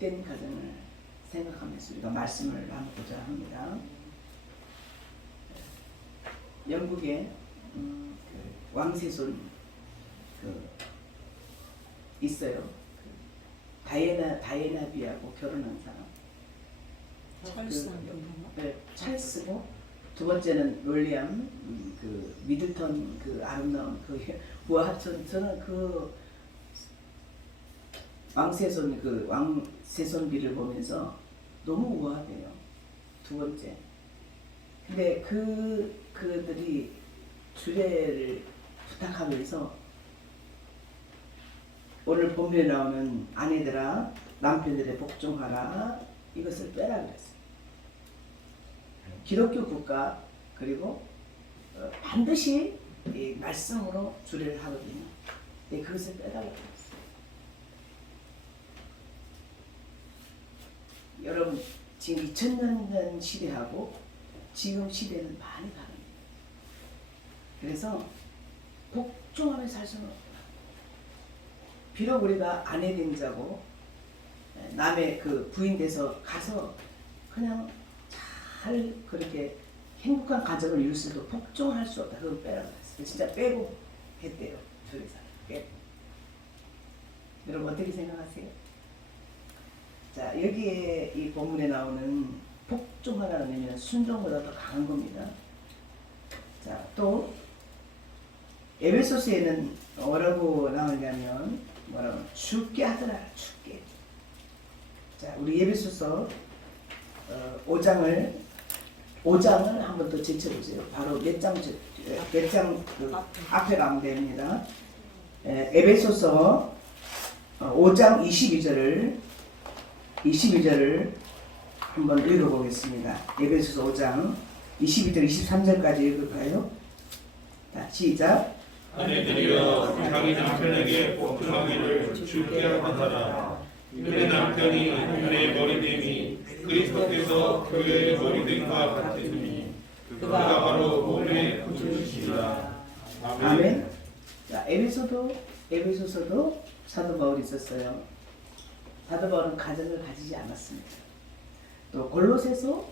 복된 가정을 생각하면서 우리가 말씀을 나누고자 합니다. 영국에 그 왕세손 있어요. 다이애나비하고 결혼한 사람. 찰스고 두 번째는 윌리엄 그 미들턴 그 아름다운 그 우아하천. 저는 그 왕세손비를 보면서 너무 우아해요. 두 번째. 근데 그들이 주례를 부탁하면서 오늘 본문에 나오는 아내들아 남편들의 복종하라 이것을 빼라 그랬어요. 기독교 국가 그리고 반드시 이 말씀으로 주례를 하거든요. 네, 그것을 빼라 그랬어요. 여러분 지금 2000년 시대하고 지금 시대는 많이 다릅니다. 그래서 복종하며 살 수는 없다. 비록 우리가 아내 된 자고 남의 그 부인 돼서 가서 그냥 잘 그렇게 행복한 가정을 이룰 수도 복종할 수 없다. 그건 빼라고 했어요. 진짜 빼고 했대요. 조리사 빼고. 여러분 어떻게 생각하세요? 자, 여기에 이 본문에 나오는 복종하라는 의미는 순종보다 더 강한 겁니다. 자, 또 에베소서에는 뭐라고 나오냐면 죽게 하더라. 죽게. 자, 우리 에베소서 5장을 한번 더 제쳐보세요. 바로 몇 장 그 앞에 가면 됩니다. 에베소서 5장 22절을 한번 읽어보겠습니다. 에베소서 5장 22절 23절까지 읽을까요? 자, 시작. 아내들이여 자기 남편에게 복종하기를 주께 하라. 그의 남편이 그의 머리됨이 그리스도께서 교회의 머리됨과 같으니 그가 바로 몸의 구주이시라. 아멘. 자, 에베소서도 사도 바울이 있었어요. 사도 바울은 가정을 가지지 않았습니다. 또 골로새서도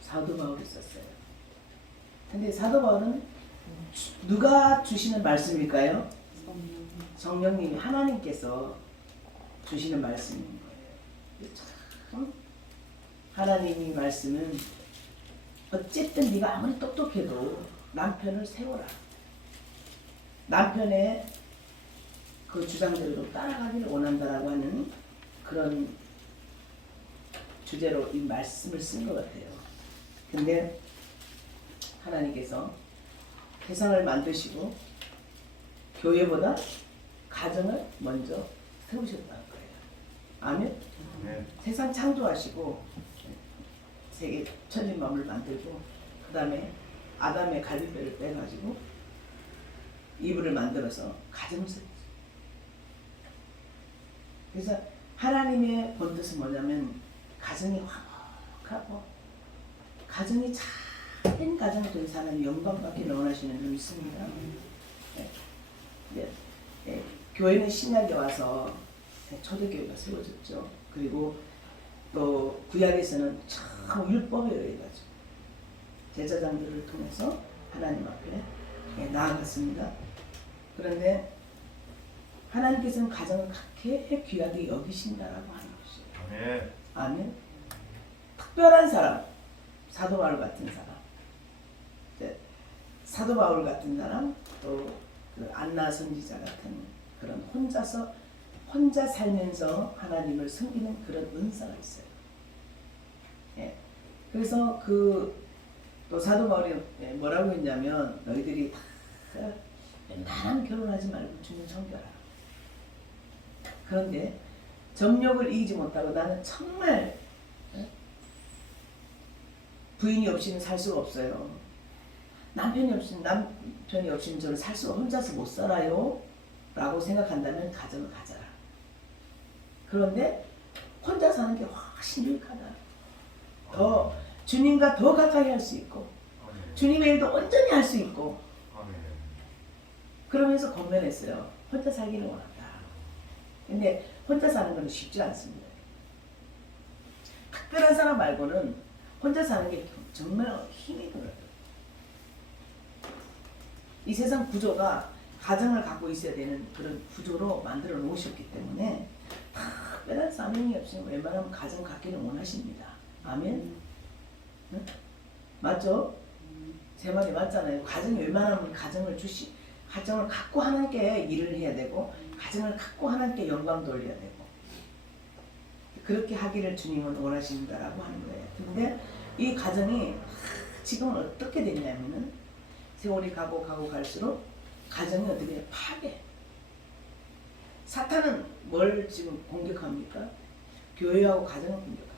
사도 바울이 있었어요. 근데 사도 바울은 누가 주시는 말씀일까요? 성령님이 하나님께서 주시는 말씀인 거예요. 참 하나님이 말씀은 어쨌든 네가 아무리 똑똑해도 남편을 세워라. 남편의 그 주장대로 따라가기를 원한다라고 하는 그런 주제로 이 말씀을 쓴 것 같아요. 근데 하나님께서 세상을 만드시고 교회보다 가정을 먼저 세우셨다는 거예요. 아멘? 네. 세상 창조하시고 세계 천지만물을 만들고 그 다음에 아담의 갈비뼈를 빼가지고 이불을 만들어서 가정을 세웠어요. 그래서 하나님의 본뜻은 뭐냐면 가정이 화목하고 가정이 된 가정을 통해서 하나님 영광 받기를 원하시는 분이 있습니다. 교회는 신약에 와서 초대교회가 세워졌죠. 그리고 또 구약에서는 참 율법에 의해가지고 제사장들을 통해서 하나님 앞에 나아갔습니다. 그런데 하나님께서는 가정을 그렇게 귀하게 여기신다라고 하는 것이에요. 아멘. 특별한 사람, 사도 바울 같은 사람, 사도 바울 같은 사람, 또 그 안나 선지자 같은 그런 혼자 살면서 하나님을 섬기는 그런 은사가 있어요. 예. 그래서 또 사도 바울이 뭐라고 했냐면 너희들이 다 나랑 결혼하지 말고 주님 섬겨라. 그런데 정욕을 이기지 못하고 나는 정말 부인이 없이는 살 수가 없어요. 남편이 없이는 저는 살 수가 혼자서 못 살아요. 라고 생각한다면 가정을 가져라. 그런데 혼자 사는 게 훨씬 유익하다. 더 주님과 더 가까이 할 수 있고 주님의 일도 온전히 할 수 있고 그러면서 권면했어요. 혼자 살기를 원한다. 근데 혼자 사는 건 쉽지 않습니다. 특별한 사람 말고는 혼자 사는 게 정말 힘이 들어요. 이 세상 구조가 가정을 갖고 있어야 되는 그런 구조로 만들어 놓으셨기 때문에 특별한 사명이 없으면 웬만하면 가정 갖기는 원하십니다. 아멘? 응? 맞죠? 제 말이 맞잖아요. 가정이 웬만하면 가정을 갖고 하나님께 일을 해야 되고 가정을 갖고 하나님께 영광 돌려야 되고 그렇게 하기를 주님은 원하신다라고 하는 거예요. 근데 이 가정이 지금은 어떻게 됐냐면은 세월이 가고 갈수록 가정이 어떻게 해요? 파괴. 사탄은 뭘 지금 공격합니까? 교회하고 가정을 공격합니다.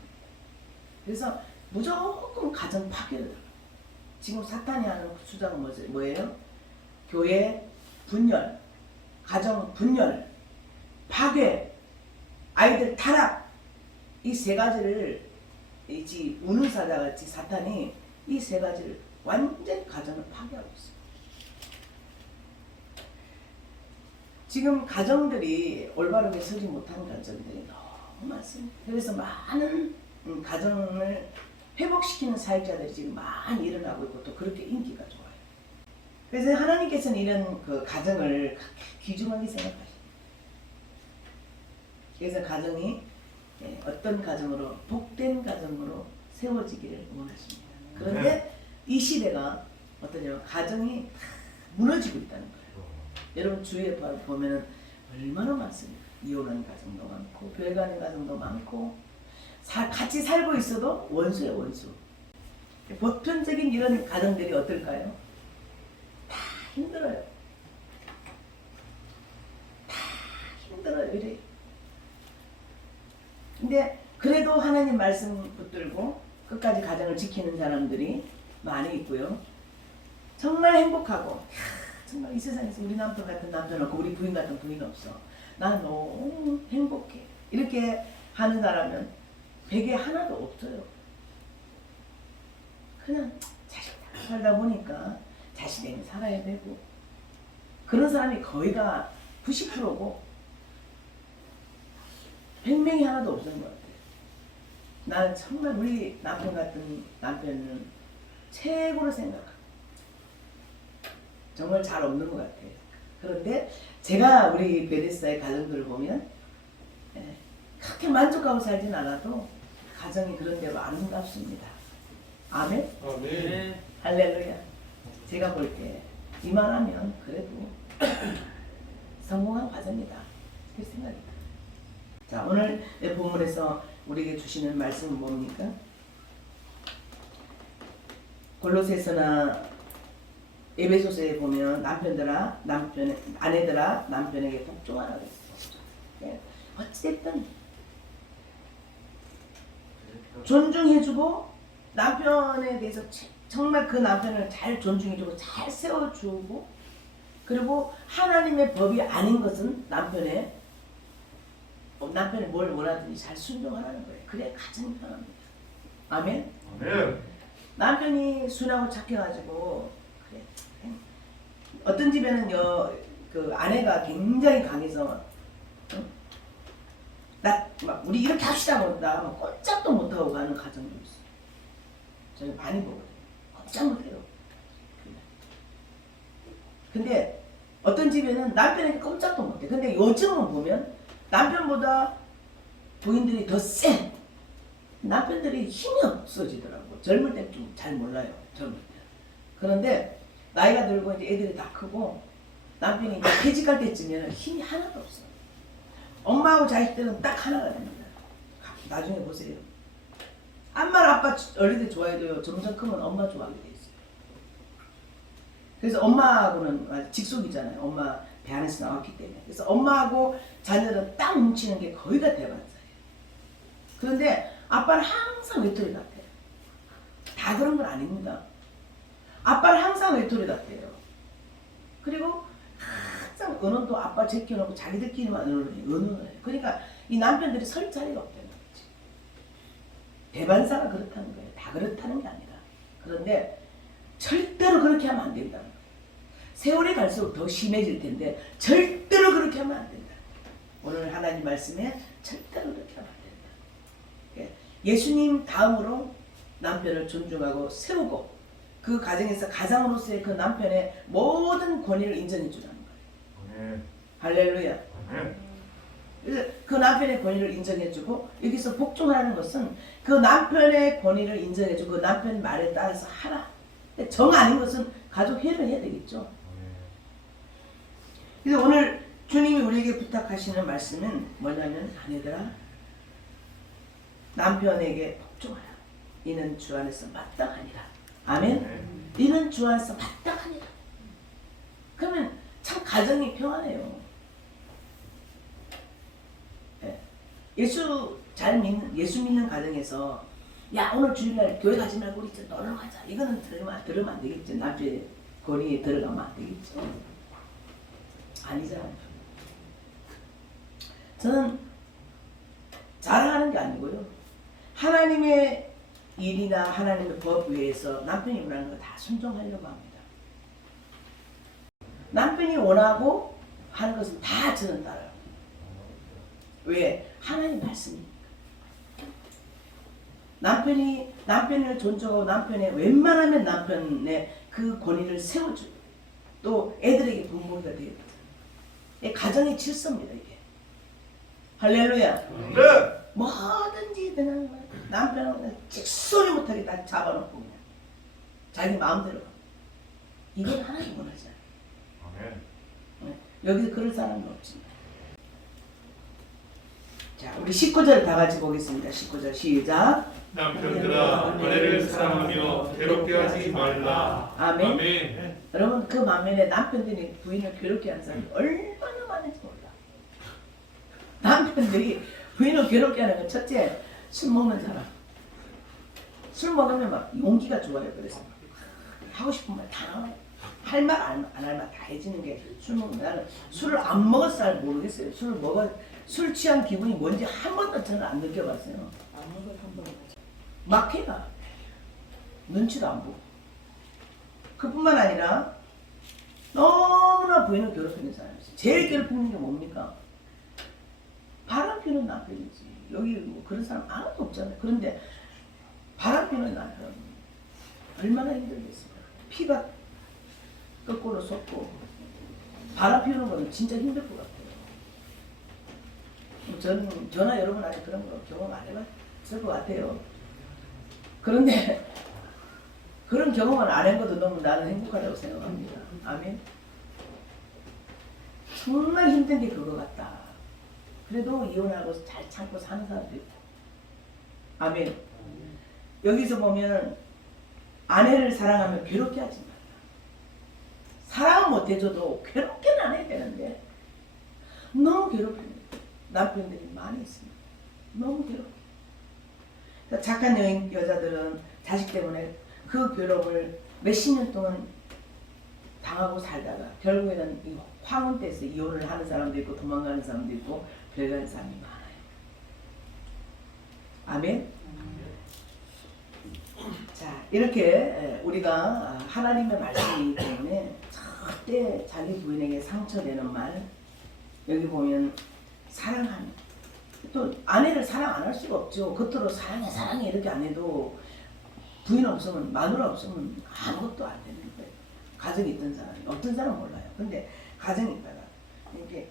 그래서 무조건 가정 파괴를 당해요. 지금 사탄이 하는 수작은 뭐예요? 교회 분열, 가정 분열, 파괴, 아이들 타락, 이 세 가지를 우는 사자같이 사탄이 이 세 가지를 완전히 가정을 파괴하고 있어요. 지금 가정들이 올바르게 서지 못하는 가정들이 너무 많습니다. 그래서 많은 가정을 회복시키는 사역자들이 지금 많이 일어나고 있고 또 그렇게 인기가 좋아요. 그래서 하나님께서는 이런 그 가정을 귀중하게 생각하십니다. 그래서 가정이 어떤 가정으로 복된 가정으로 세워지기를 원하십니다. 그런데 이 시대가 어떠냐면 가정이 무너지고 있다는 거예요. 여러분 주위에 보면은 얼마나 많습니까? 이혼하는 가정도 많고 별가는 가정도 많고 같이 살고 있어도 원수예요, 원수. 보편적인 이런 가정들이 어떨까요? 다 힘들어요. 다 힘들어요, 이래. 근데 그래도 하나님 말씀 붙들고 끝까지 가정을 지키는 사람들이 많이 있고요. 정말 행복하고 정말 이 세상에서 우리 남편 같은 남편 없고 우리 부인 같은 부인 없어. 난 너무 행복해. 이렇게 하는 사람은 베개 하나도 없어요. 그냥 자식들 살다 보니까 자식에게 살아야 되고 그런 사람이 거의가 90%고 100명이 하나도 없는 것 같아요. 나는 정말 우리 남편 같은 남편은 최고로 생각합니다. 정말 잘 없는 것 같아요. 그런데 제가 우리 베데스다의 가정들을 보면 그렇게 만족하고 살진 않아도 가정이 그런 대로 아름답습니다. 아멘? 아멘. 할렐루야. 제가 볼 때 이만하면 그래도 성공한 가정이다. 그렇게 생각합니다. 자, 오늘 본문에서 우리에게 주시는 말씀은 뭡니까? 골로새서나 에베소서에 보면 아내들아 남편에게 복종하라고 했어요. 어찌됐든 존중해주고 남편에 대해서 정말 그 남편을 잘 존중해주고 잘 세워주고 그리고 하나님의 법이 아닌 것은 남편이 뭘 원하든지 잘 순종하라는 거예요. 그래 가정이 편합니다. 아멘? 아멘. 남편이 순하고 착해가지고 그래. 어떤 집에는 그 아내가 굉장히 강해서 막 우리 이렇게 합시다 못다 꼼짝도 못하고 가는 가정도 있어. 저는 많이 보거든요. 꼼짝 못해요. 근데 어떤 집에는 남편에게 꼼짝도 못해. 근데 요즘은 보면 남편보다 부인들이 더 세. 남편들이 힘이 없어지더라고. 젊을 때 좀 잘 몰라요. 젊을 때. 그런데 나이가 들고 이제 애들이 다 크고 남편이 이제 퇴직할 때쯤에는 힘이 하나도 없어. 엄마하고 자식들은 딱 하나가 됩니다. 나중에 보세요. 암만 아빠 어릴 때 좋아해도요. 점점 크면 엄마 좋아하게 돼 있어요. 그래서 엄마하고는 직속이잖아요. 엄마 배 안에서 나왔기 때문에. 그래서 엄마하고 자녀들은 딱 뭉치는 게 거의가 대반사예요. 그런데 아빠는 항상 외톨이 같아요. 다 그런 건 아닙니다. 아빠는 항상 외톨이 같아요. 그리고 항상 은원도 아빠 제껴놓고 자기들끼리만 은원을 해요. 그러니까 이 남편들이 설 자리가 없다는 거지. 대반사가 그렇다는 거예요. 다 그렇다는 게 아니라. 그런데 절대로 그렇게 하면 안 된다는 거예요. 세월이 갈수록 더 심해질 텐데 절대로 그렇게 하면 안 된다. 오늘 하나님 말씀에 절대로 그렇게 하면 안 된다. 예수님 다음으로 남편을 존중하고 세우고 그 가정에서 가장으로서의 그 남편의 모든 권위를 인정해 주라는 거예요. 할렐루야. 그래서 그 남편의 권위를 인정해주고 여기서 복종하는 것은 그 남편의 권위를 인정해주고 그 남편 말에 따라서 하라. 정 아닌 것은 가족 회의를 해야 되겠죠. 그래서 오늘 주님이 우리에게 부탁하시는 말씀은 뭐냐면 아내들아 남편에게 복종하라. 이는 주 안에서 마땅하니라. 아멘. 이는 주 안에서 마땅하니라. 그러면 참 가정이 평안해요. 예수 믿는 가정에서 야 오늘 주일날 교회 가지 말고 우리 이제 놀러 가자. 이거는 들으면 안 되겠죠. 남편의 권위에 들어가면 안 되겠죠. 아니잖아요. 저는 자랑하는 게 아니고요. 하나님의 일이나 하나님의 법 외에서 남편이 원하는 거 다 순종하려고 합니다. 남편이 원하고 하는 것은 다 저는 따라요. 왜? 하나님 말씀이니까. 남편을 존중하고 남편의 웬만하면 남편의 그 권위를 세워주고 또 애들에게 본보기가 되거든. 가정의 질서입니다 이게. 할렐루야. 네. 뭐든지 그냥 남편은 그냥 찍소리 못하게 다 잡아놓고 그냥 자기 마음대로. 이건 하나님 원하지 않아요. 여기서 그럴 사람은 없습니다. 자, 우리 19절 다 같이 보겠습니다. 19절 시작. 남편들아 아내를 사랑하며 괴롭게 하지 말라. 아멘. 아멘. 여러분 그 반면에 남편들이 부인을 괴롭게 하는 사람이 얼마나 많은지 몰라. 남편들이 부인을 괴롭게 하는 건 첫째 술 먹는 사람. 술 먹으면 막 용기가 좋아요. 그래서 하고 싶은 말 다 나와요. 할 말 안 할 말 다 해지는 게 술 먹으면 나는 술을 안 먹어서 잘 모르겠어요. 술 취한 기분이 뭔지 한 번도 저는 안 느껴봤어요. 막 해가 눈치도 안 보고 그뿐만 아니라 너무나 부인을 괴롭히는 사람이지. 제일 괴롭히는 게 뭡니까? 바람 피는 남편이지. 여기 뭐 그런 사람 아무도 없잖아요. 그런데 바람 피는 남편 얼마나 힘들겠어요. 피가 거꾸로 솟고 바람 피우는 거는 진짜 힘들 것 같아요. 저나 여러분 아직 그런 거 경험 안 해봤을 것 같아요. 그런데 그런 경험을 안 해봐도 너무 나는 행복하다고 생각합니다. 아멘. 정말 힘든 게 그거 같다. 그래도 이혼하고 잘 참고 사는 사람도 있고. 아멘. 여기서 보면 아내를 사랑하면 괴롭게 하지 마. 사랑은 못해줘도 괴롭게는 안 해야 되는데 너무 괴롭힙니다. 남편들이 많이 있습니다. 너무 괴롭혀. 그러니까 착한 여자들은 자식 때문에 그 괴롭을 몇십 년 동안 당하고 살다가 결국에는 이 황혼때에서 이혼을 하는 사람도 있고 도망가는 사람도 있고 별가는 사람이 많아요. 아멘. 자, 이렇게 우리가 하나님의 말씀이기 때문에 절대 자기 부인에게 상처되는 말, 여기 보면 사랑하는, 또 아내를 사랑 안 할 수가 없죠. 겉으로 사랑해 이렇게 안 해도 부인 없으면, 마누라 없으면 아무것도 안 되는 거예요. 가정이 있던 사람이, 어떤 사람은 몰라요. 근데 가정이 있다가 이렇게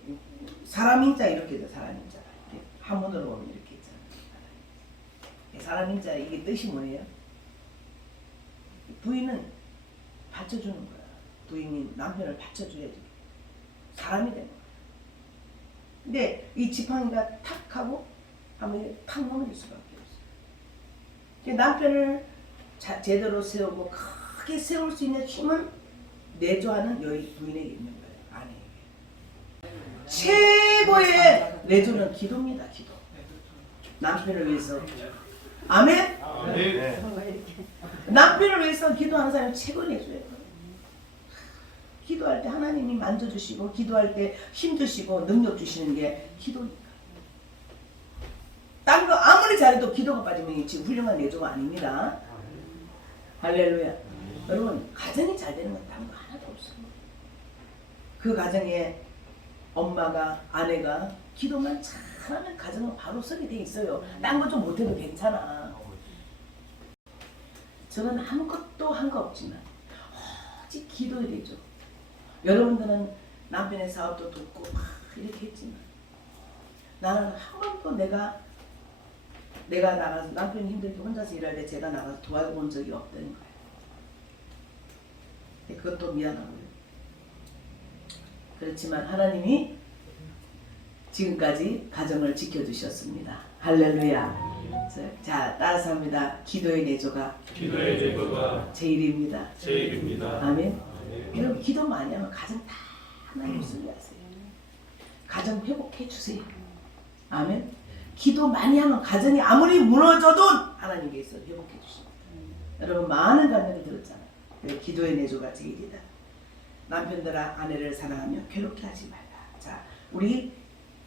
사람인자 이렇게 있죠. 사람인자 이렇게 한문으로 보면 이렇게 있잖아요. 사람인자 이게 뜻이 뭐예요? 부인은 받쳐주는 거야. 부인이 남편을 받쳐줘야지 사람이 되는 거야. 근데 이 지팡이가 탁 하고 하면 탁 넘어질 수밖에 없어요. 남편을 제대로 세우고 크게 세울 수 있는 힘은 내조하는 여인 부인에게 있는 거예요. 아내에게. 최고의 내조는 기도입니다. 기도. 남편을 위해서. 아멘? 아멘. 남편을 위해서 기도하는 사람이 최고 내조예요. 기도할 때 하나님이 만져주시고 기도할 때 힘 주시고 능력 주시는 게 기도니까. 딴 거 아무리 잘해도 기도가 빠지면 지금 훌륭한 내조가 아닙니다. 할렐루야. 여러분 가정이 잘 되는 건 딴 거 하나도 없어요. 그 가정에 엄마가 아내가 기도만 잘하면 가정은 바로 서게 돼 있어요. 딴 거 좀 못해도 괜찮아. 저는 아무것도 한 거 없지만 오직 기도해야 되죠. 여러분들은 남편의 사업도 돕고 막 이렇게 했지만 나는 한 번도 내가 나가서 남편이 힘들게 혼자서 일할 때 제가 나가서 도와본 적이 없다는 거예요. 근데 그것도 미안하고요. 그렇지만 하나님이 지금까지 가정을 지켜주셨습니다. 할렐루야. 자, 따라서 합니다. 기도의 내조가 제일입니다. 아멘. 여러분 기도 많이 하면 가정 다 하나님 승리하세요. 가정 회복해 주세요. 아멘. 기도 많이 하면 가정이 아무리 무너져도 하나님께서 회복해 주십니다. 여러분 많은 간증을 들었잖아요. 그래, 기도의 내조가 제일이다. 남편들아 아내를 사랑하며 괴롭게 하지 말라. 자, 우리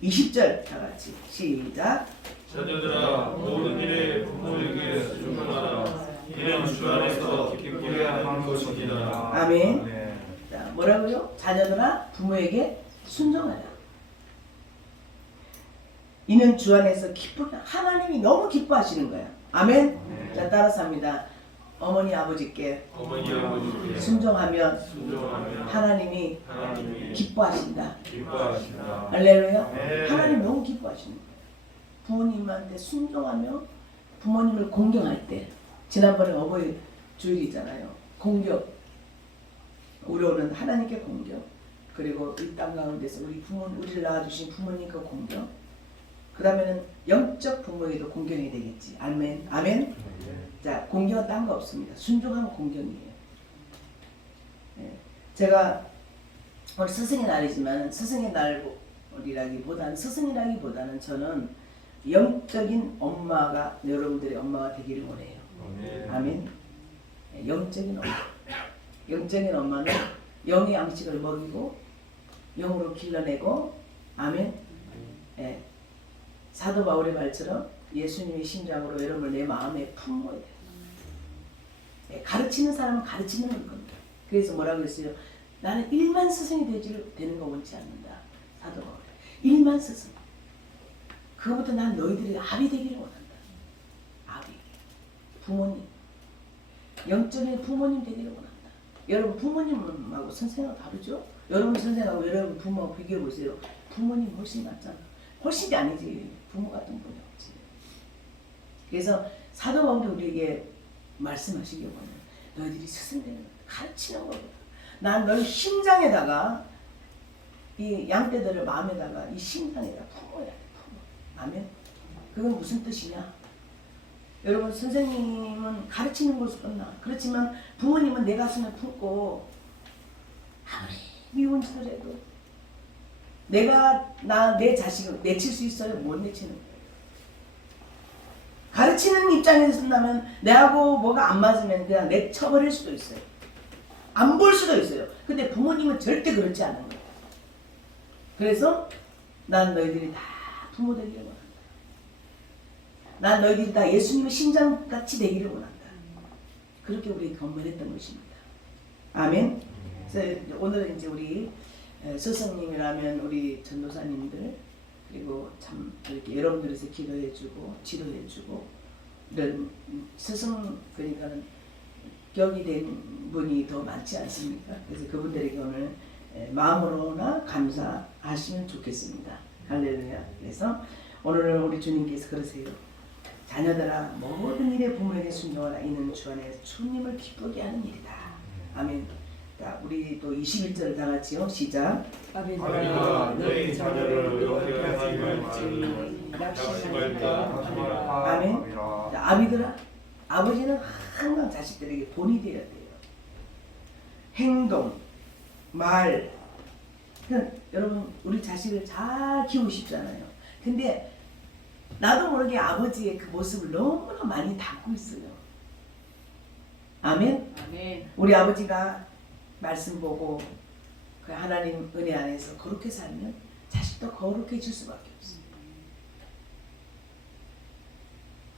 20절 다 같이 시작. 자녀들아 모든 일에 부모에게 순종하라. 이는 주 안에서 기쁘게 하는 것이니라. 아멘. 자, 뭐라고요? 자녀들아 부모에게 순종하라. 이는 주 안에서 기쁘게, 하나님이 너무 기뻐하시는 거야. 아멘. 자, 따라서 합니다. 어머니 아버지께 순종하면 하나님이 기뻐하신다. 할렐루야. 하나님 너무 기뻐하시는 거예요. 부모님한테 순종하며 부모님을 공경할 때, 지난번에 어버이 주일이잖아요. 공경. 우리는 하나님께 공경. 그리고 이 땅 가운데서 우리를 낳아주신 부모님과 공경. 그 다음에는 영적 부모에도 공경해야 되겠지. 아멘. 아멘. 자, 공경은 딴 거 없습니다. 순종하면 공경이에요. 네. 제가 오늘 스승의 날이지만 스승의 날이라기보다는 저는 영적인 엄마가 여러분들의 엄마가 되기를 원해요. 아멘. 네, 영적인 엄마. 영적인 엄마는 영의 양식을 먹이고 영으로 길러내고 아멘. 네. 사도 바울의 말처럼 예수님의 심장으로 여러분을 내 마음에 품어야 돼요. 네, 가르치는 사람은 가르치는 겁니다. 그래서 뭐라고 했어요? 나는 1만 스승이 되는 거 원치 않는다. 사도 바울. 1만 스승. 그거부터 난 너희들이 아비 되기를 원한다. 아비. 부모님. 영적인 부모님 되기를 원한다. 여러분 부모님하고 선생님하고 다르죠? 여러분 선생님하고 여러분 부모하고 비교해 보세요. 부모님 훨씬 낫잖아. 훨씬이 아니지. 부모 같은 분이 없지. 그래서 사도 바울이 우리에게 말씀하시기 원해요. 너희들이 스승되는 가르치는 거보다 난 너희 심장에다가 이 양떼들을 마음에다가 이 심장에다 품어야 돼. 품어. 아멘. 그건 무슨 뜻이냐? 여러분 선생님은 가르치는 것으로 끝나. 그렇지만 부모님은 내 가슴에 품고 아무리 미운 짓을 해도 내가 내 자식을 내칠 수 있어요? 못 내치는 거예요. 가르치는 입장에서 쓴다면 내하고 뭐가 안 맞으면 그냥 내쳐버릴 수도 있어요. 안 볼 수도 있어요. 근데 부모님은 절대 그렇지 않은 거예요. 그래서 난 너희들이 다 부모 되기를 원한다. 난 너희들이 다 예수님의 심장같이 되기를 원한다. 그렇게 우리 건면했던 것입니다. 아멘. 그래서 오늘은 이제 우리 스승님이라면 우리 전도사님들 그리고 참 이렇게 여러분들에서 기도해주고 지도해주고 이런 스승 그러니까는 격이 된 분이 더 많지 않습니까? 그래서 그분들에게 오늘 마음으로나 감사하시면 좋겠습니다. 할렐루야. 그래서 오늘은 우리 주님께서 그러세요. 자녀들아 모든 일에 부모에게 순종하라. 이는 주 안에 주님을 기쁘게 하는 일이다. 아멘. 자, 우리 또 21절을 다 같이요. 시작. 아비들아 너희 자녀를 욕하게 하지 말지 낚시 말까. 아멘. 자, 아비들아 아버지는 항상 자식들에게 본이 되어야 돼요. 행동, 말. 그러니까 여러분 우리 자식을 잘 키우십잖아요. 근데 나도 모르게 아버지의 그 모습을 너무나 많이 담고 있어요. 아멘. 아멘. 우리 아버지가 말씀 보고 그 하나님 은혜 안에서 거룩해 살면 자식도 거룩해질 수밖에 없어요.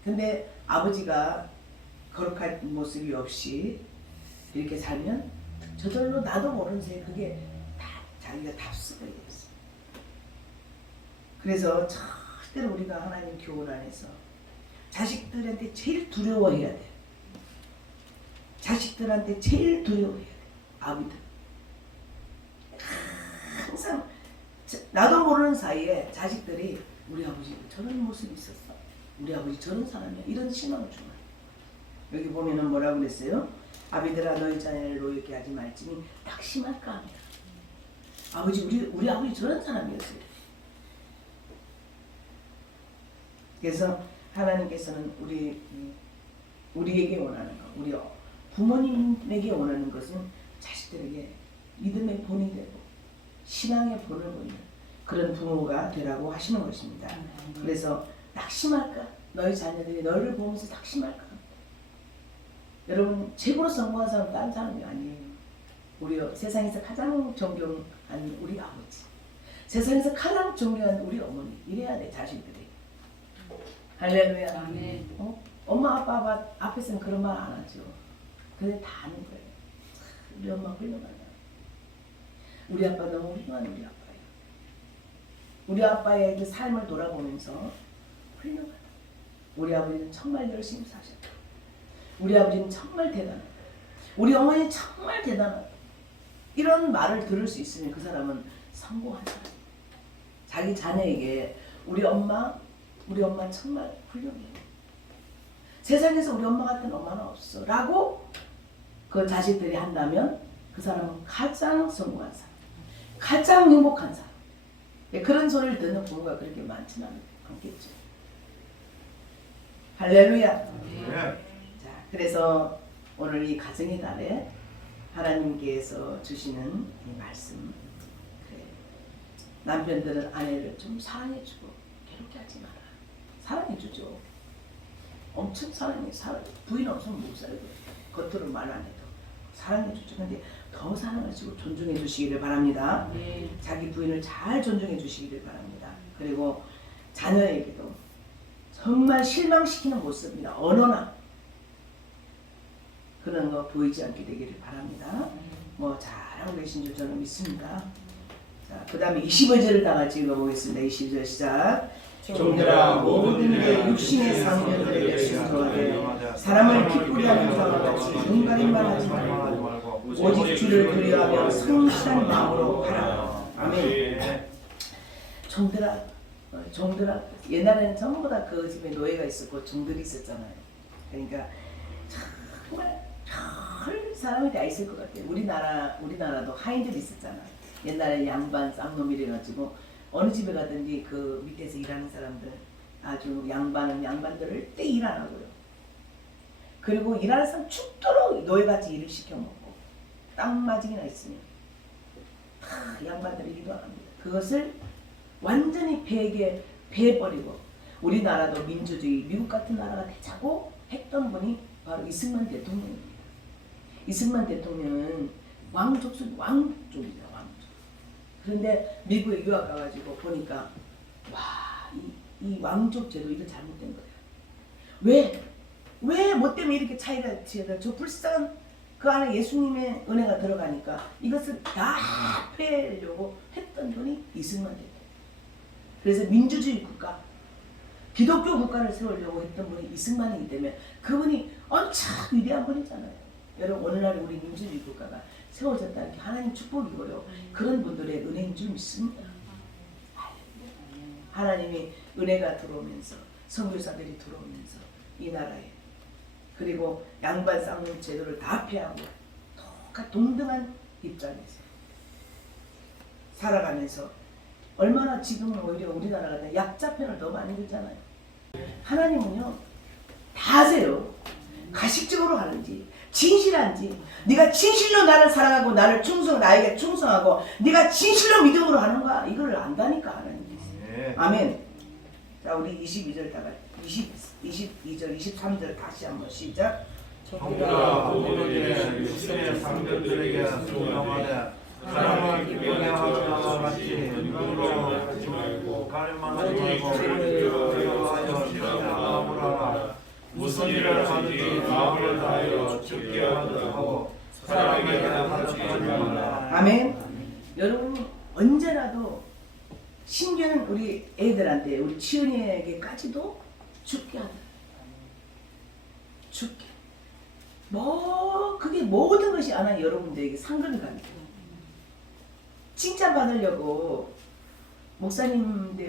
근데 아버지가 거룩한 모습이 없이 이렇게 살면 저절로 나도 모르는 새에 그게 다 자기가 답습하게 됐어요. 그래서 절대로 우리가 하나님 교훈 안에서 자식들한테 제일 두려워해야 돼. 자식들한테 제일 두려워해야 돼. 아버지들. 항상 나도 모르는 사이에 자식들이 우리 아버지 저런 모습이 있었어. 우리 아버지 저런 사람이야. 이런 신앙을 주면 여기 보면은 뭐라고 그랬어요? 아비들아 너희 자녀를 노엽게 하지 말지니 낙심할까 합니다. 아버지 우리 아버지 저런 사람이었어요. 그래서 하나님께서는 우리에게 원하는 것, 우리 부모님에게 원하는 것은 자식들에게 믿음의 본이 되고 신앙의 본을 보이는 그런 부모가 되라고 하시는 것입니다. 그래서 낙심할까? 너희 자녀들이 너를 보면서 낙심할까? 여러분 최고로 성공한 사람은 다른 사람이 아니에요. 우리 세상에서 가장 존경한 우리 아버지, 세상에서 가장 존경한 우리 어머니, 이래야 돼 자식들이. 할렐루야. 아멘. 엄마 아빠 앞에서는 그런 말 안 하죠. 근데 다 아는 거예요. 우리 엄마 훌륭하다. 우리 아빠 너무 훌륭한 우리 아빠예요. 우리 아빠의 그 삶을 돌아보면서 훌륭하다. 우리 아버지는 정말 열심히 사셨다. 우리 아버지는 정말 대단하다. 우리 어머니는 정말 대단하다. 이런 말을 들을 수 있으면 그 사람은 성공한 사람이에요. 자기 자녀에게 우리 엄마 정말 훌륭해요. 세상에서 우리 엄마 같은 엄마는 없어 라고 그 자식들이 한다면 그 사람은 가장 성공한 사람, 가장 행복한 사람. 그런 소리를 듣는 부모가 그렇게 많지는 않겠죠. 할렐루야. 자, 그래서 오늘 이 가정의 달에 하나님께서 주시는 이 말씀, 그래. 남편들은 아내를 좀 사랑해주고 괴롭게 하지 마라. 사랑해주죠. 엄청 사랑해. 부인 없으면 못 살고 겉으로 말 안 해도 사랑해주죠. 근데 더 사랑하시고 존중해 주시기를 바랍니다. 네. 자기 부인을 잘 존중해 주시기를 바랍니다. 그리고 자녀에게도 정말 실망시키는 모습이나 언어나 그런 거 보이지 않게 되기를 바랍니다. 뭐 잘하고 계신 줄 저는 믿습니다. 자, 그 다음에 25절을 다 같이 읽어보겠습니다. 22절 시작. 종들아 모든 일에 육신의 상면들에게 순종하되 사람을 기쁘게 하는 자와 같이 눈가림만 하지 말고 오직 주를 두려워하며 성실한 마음으로 하라. 아멘. 종들아 옛날에는 전부 다 그 집에 노예가 있었고 종들이 있었잖아요. 그러니까 정말 별 사람이 다 있을 것 같아요. 우리나라도 하인들이 있었잖아요. 옛날에 양반 쌍놈이래 가지고 어느 집에 가든지 그 밑에서 일하는 사람들 아주 양반들을 때 일 안 하고요. 그리고 일하는 사람 죽도록 노예같이 일을 시켜먹고 땅마징이나 있으면 다 양반들이 일도 안 합니다. 그것을 완전히 배버리고 우리나라도 민주주의 미국 같은 나라가 되자고 했던 분이 바로 이승만 대통령입니다. 이승만 대통령은 왕족입니다. 왕족. 그런데 미국에 유학 가가지고 보니까 이 왕족 제도 이거 잘못된 거예요. 왜 뭐 때문에 이렇게 차이가 지어져? 저 불쌍한 그 안에 예수님의 은혜가 들어가니까 이것을 다 빼려고 했던 분이 이승만 대통령. 그래서 민주주의 국가, 기독교 국가를 세우려고 했던 분이 이승만이기 때문에 그분이 엄청 위대한 분이잖아요. 여러분 오늘날 우리 민주주의 국가가 세워졌다는 게 하나님 축복이고요. 그런 분들의 은혜인 줄 믿습니다. 하나님이 은혜가 들어오면서 선교사들이 들어오면서 이 나라에 그리고 양반 쌍놈 제도를 다 폐하고 동등한 입장에서 살아가면서 얼마나 지금은 오히려 우리나라가 약자 편을 더 많이 들잖아요. 하나님은요 다 아세요. 가식적으로 하는지 진실한지 네가 진실로 나를 사랑하고 나에게 충성하고 네가 진실로 믿음으로 하는가 이걸 안다니까 하나님께서. 아멘. 자 우리 22절다가 22절 23절 다시 한번 시작. 종들아 모든 일에 육신의 상대들에게 순종하되 사람을 기쁘게 하는 자와 같이 눈으로 하지 말고 가림만 하지 말고 두려워하여 신실한 마음으로 하라. 무슨 일을 하든지 마음을 다하여 주께 하고 사람에게 하지 말라. 아멘. 여러분 언제라도 신기는 우리 애가 끝까지도 죽게 하더라. 죽게. 그게 모든 것이 하나 여러분들에게 상급이 갑니다. 칭찬받으려고 목사님을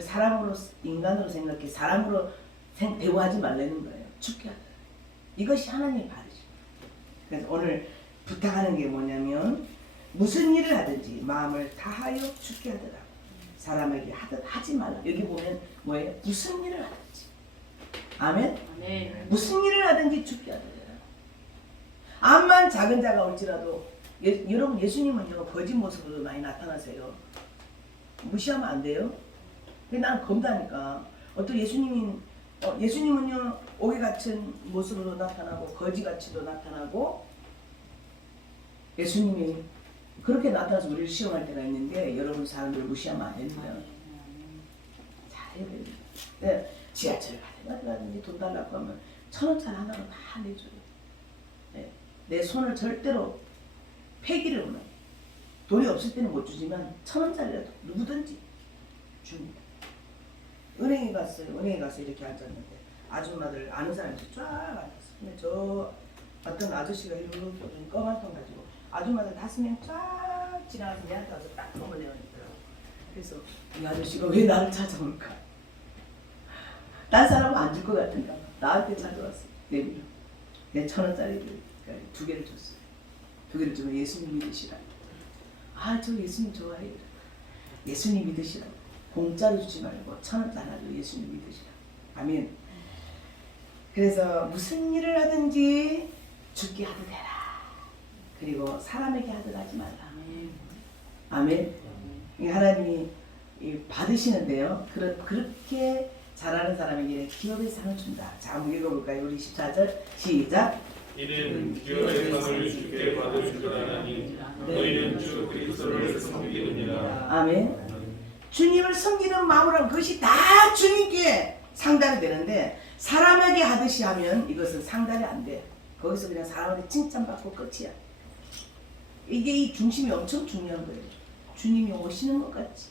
사람으로, 인간으로 생각해 사람으로 대우하지 말라는 거예요. 죽게 하더라. 이것이 하나님의 바르십니다. 그래서 오늘 부탁하는 게 뭐냐면 무슨 일을 하든지 마음을 다하여 죽게 하더라. 사람에게 하지 말라. 여기 보면 뭐예요? 무슨 일을 하든지. 아멘? 아멘. 무슨 일을 하든지 죽게 하더라. 암만 작은 자가 올지라도 여러분 예수님은요 거짓 모습으로 많이 나타나세요. 무시하면 안 돼요. 근데 난 겁나니까. 어떤 예수님은요 오개 같은 모습으로 나타나고 거지같이도 나타나고 예수님이 그렇게 나타나서 우리를 시험할 때가 있는데 여러분 사람들을 무시하면 안 됩니다. 잘해야 됩니다. 네, 지하철 가든지 돈 달라고 하면 1,000원짜리 하나로 다 내줘요. 네, 내 손을 절대로 폐기를 돈이 없을 때는 못 주지만 1,000원짜리라도 누구든지 줍니다. 은행에 가서 이렇게 앉았는데 아줌마들 아는 사람이 쫙 앉았어. 근데 저 어떤 아저씨가 이렇게 검은 통 가지고 아줌마들 5명 쫙 지나가서 내한테 와서 딱 검을 내어냈더라고. 그래서 이 아저씨가 왜 나를 찾아올까? 딴 사람은 안 줄 것 같은가? 나한테 찾아왔어. 내밀어. 내 1,000원짜리 2개를 줬어요. 2개를 주면 예수님 믿으시라. 아, 저 예수님 좋아해요. 예수님 믿으시라고. 공짜로 주지 말고 1,000원짜리로 예수님 믿으시라. 아멘. 그래서 무슨 일을 하든지 죽게 하도 되라. 그리고 사람에게 하듯 하지 말라. 아멘. 하나님이 받으시는데요. 그렇게 잘하는 사람에게 기업의 상을 준다. 자, 한번 읽어볼까요? 우리 14절 시작. 이는 기업의 상을 주께 받을 줄 아나니 너희는 주 그리스도를 섬기느니라. 아멘. 주님을 섬기는 마음으로 그것이 다 주님께 상달이 되는데 사람에게 하듯이 하면 이것은 상달이 안 돼. 거기서 그냥 사람한테 칭찬받고 끝이야. 이게 이 중심이 엄청 중요한 거예요. 주님이 오시는 것 같이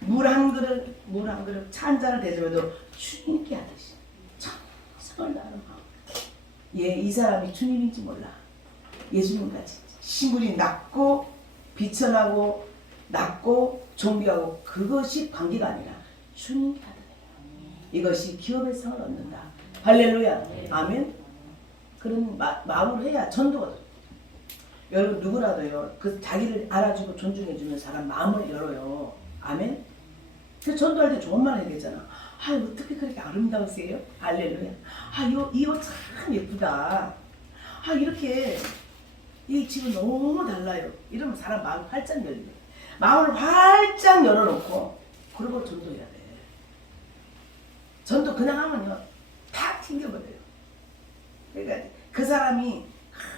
물 한 그릇 차 한 잔을 대접해도 주님께 하듯이 정성을 다하는 마음. 이 사람이 주님인지 몰라. 예수님 같이 신분이 낮고 비천하고 낮고 존귀하고 그것이 관계가 아니라 주님께 하더라. 이것이 기업의 상을 얻는다. 할렐루야. 아멘. 그런 마음으로 해야 전도가 돼. 여러분 누구라도요 그 자기를 알아주고 존중해주는 사람 마음을 열어요. 아멘. 그 전도할 때 좋은 말 해야 되잖아. 아, 어떻게 그렇게 아름다우세요? 할렐루야. 아, 이 옷 참 예쁘다. 아, 이렇게 이 집은 너무 달라요. 이러면 사람 마음 활짝 열려. 마음을 활짝 열어놓고 그리고 전도해야 돼. 전도 그냥 하면요 탁 튕겨버려요. 그러니까 그 사람이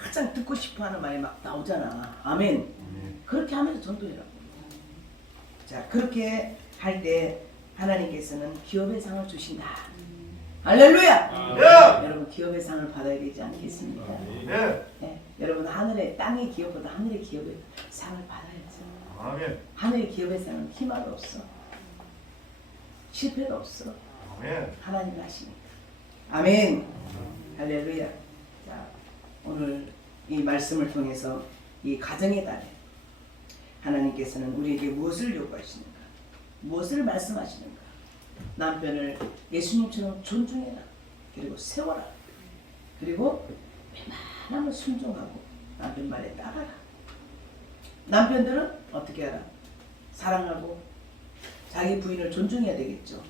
가장 듣고 싶어하는 말이 막 나오잖아. 아멘. 그렇게 하면서 전도해라고. 자, 그렇게 할 때 하나님께서는 기업의 상을 주신다. 할렐루야. 여러분 기업의 상을 받아야 되지 않겠습니까? 네. 여러분 하늘의 땅의 기업보다 하늘의 기업의 상을 받아야죠. 아멘. 하늘의 기업의 상은 희망이 없어. 실패가 없어. 아멘. 하나님 하시니까. 아멘. 할렐루야. 자, 오늘 이 말씀을 통해서 이 가정의 달에 하나님께서는 우리에게 무엇을 요구하시는가? 무엇을 말씀하시는가? 남편을 예수님처럼 존중해라. 그리고 세워라. 그리고 웬만하면 순종하고 남편 말에 따라라. 남편들은 어떻게 하라? 사랑하고 자기 부인을 존중해야 되겠죠.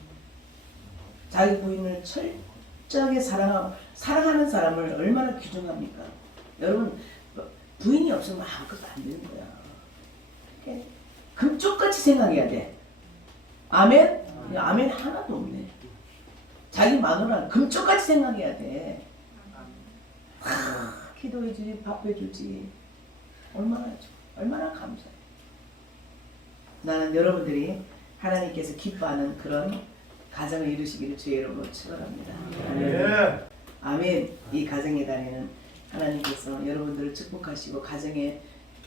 자기 부인을 철저하게 사랑하고 사랑하는 사람을 얼마나 귀중합니까? 여러분 부인이 없으면 아무것도 안 되는 거야. 금쪽같이 생각해야 돼. 아멘? 아멘 하나도 없네. 자기 마누라는 금쪽같이 생각해야 돼. 기도해주지 밥해주지 얼마나 좋아. 얼마나 감사해. 나는 여러분들이 하나님께서 기뻐하는 그런 가정을 이루시기를 주의 이름으로 축원합니다. 아멘. 아멘. 이 가정의 달에는 하나님께서 여러분들을 축복하시고 가정에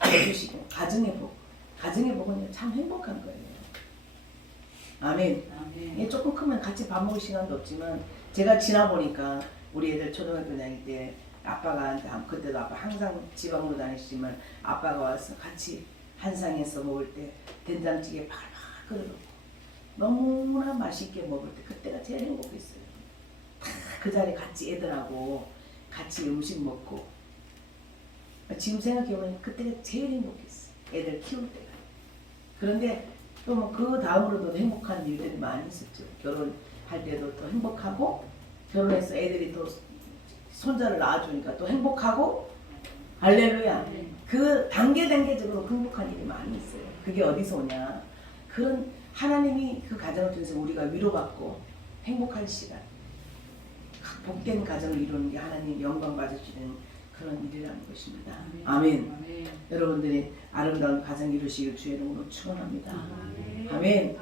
해주시고 가정의 복. 가정의 복은 참 행복한 거예요. 아멘. 이게 조금 크면 같이 밥 먹을 시간도 없지만 제가 지나보니까 우리 애들 초등학교 다닐 때 아빠가 그때도 아빠 항상 지방으로 다니시지만 아빠가 와서 같이 한 상에서 먹을 때 된장찌개 팔팔 끓여놓고 너무나 맛있게 먹을 때 그때가 제일 행복했어요. 그 자리에 같이 애들하고 같이 음식 먹고 지금 생각해보면 그때가 제일 행복했어. 애들 키울 때가. 그런데 또 뭐 그 다음으로도 행복한 일들이 많이 있었죠. 결혼할 때도 또 행복하고 결혼해서 애들이 또 손자를 낳아주니까 또 행복하고 할렐루야. 그 단계적으로 행복한 일이 많이 있어요. 그게 어디서 오냐? 그런 하나님이 그 가정을 통해서 우리가 위로받고 행복할 시간, 복된 가정을 이루는 게 하나님 영광 받으시는 그런 일이라는 것입니다. 아멘. 여러분들이 아름다운 가정 이루시길 주의 이름으로 축원합니다. 아멘.